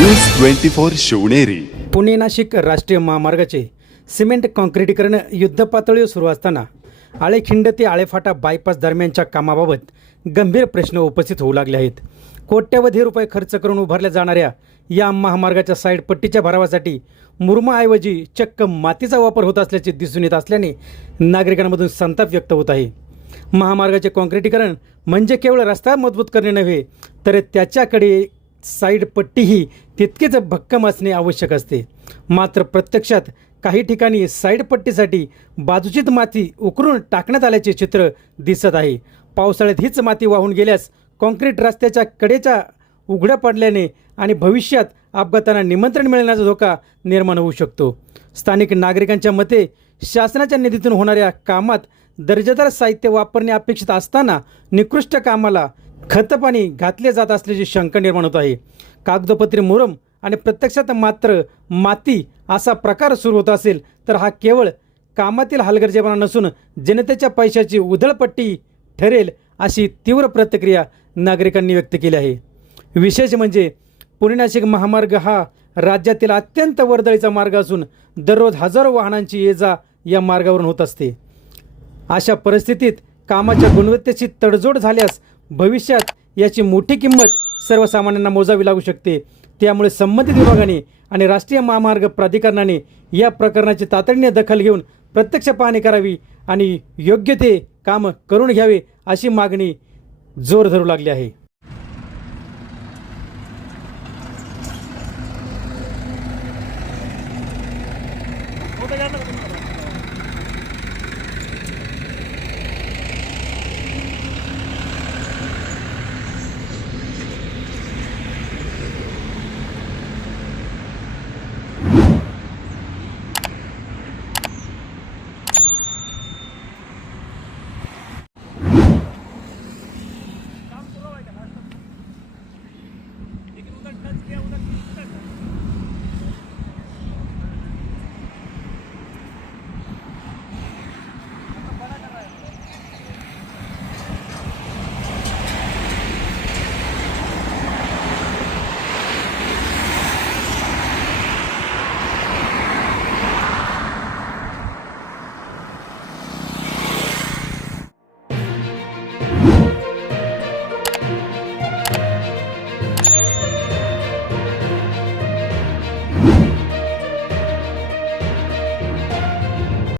News 24 Shivneri. Pune Nashik राष्ट्रीय महामार्गाचे cement काँक्रिटीकरण युद्धपातळीवर सुरू असताना आळेखिंड ते आळेफाटा बायपास दरम्यानच्या कामाबाबत गंभीर प्रश्न उपस्थित होऊ लागले आहेत. कोट्यवधी रुपये खर्च करून उभारल्या जाणाऱ्या या महामार्गाच्या साईड पट्टीच्या भरावासाठी मुरमाऐवजी चक्क मातीचा वापर होत असल्याचे दिसून येत असल्याने नागरिकांमधून संताप व्यक्त होत आहे. महामार्गाचे काँक्रिटीकरण म्हणजे केवळ रस्ता मजबूत करणे नव्हे, तर त्याच्याकडे साईड पट्टीही तितकेच भक्कम असणे आवश्यक असते. मात्र प्रत्यक्षात काही ठिकाणी साईड पट्टीसाठी बाजूचीच माती उकरून टाकण्यात आल्याचे चित्र दिसत आहे. पावसाळ्यात हीच माती वाहून गेल्यास काँक्रीट रस्त्याच्या कडेच्या उघड्या पडल्याने आणि भविष्यात अपघातांना निमंत्रण मिळण्याचा धोका निर्माण होऊ शकतो. स्थानिक नागरिकांच्या मते शासनाच्या निधीतून होणाऱ्या कामात दर्जेदार साहित्य वापरणे अपेक्षित असताना निकृष्ट कामाला खतपाणी घातले जात असल्याची शंका निर्माण होत आहे. कागदोपत्री मुरम आणि प्रत्यक्षात मात्र माती असा प्रकार सुरू होत असेल तर हा केवळ कामातील हलगर्जीपणा नसून जनतेच्या पैशाची उधळपट्टी ठरेल, अशी तीव्र प्रतिक्रिया नागरिकांनी व्यक्त केली आहे. विशेष म्हणजे पुणे नाशिक महामार्ग हा राज्यातील अत्यंत वर्दळीचा मार्ग असून दररोज हजारो वाहनांची ये-जा या मार्गावरून होत असते. अशा परिस्थितीत कामाच्या गुणवत्तेची तडजोड झाल्यास भविष्यात याची मोठी किंमत सर्वसामान्यांना मोजावी लागू शकते. त्यामुळे संबंधित विभागाने आणि राष्ट्रीय महामार्ग प्राधिकरणाने या प्रकरणाची तातडीने दखल घेऊन प्रत्यक्ष पाहणी करावी आणि योग्य ते काम करून घ्यावे, अशी मागणी जोर धरू लागली आहे.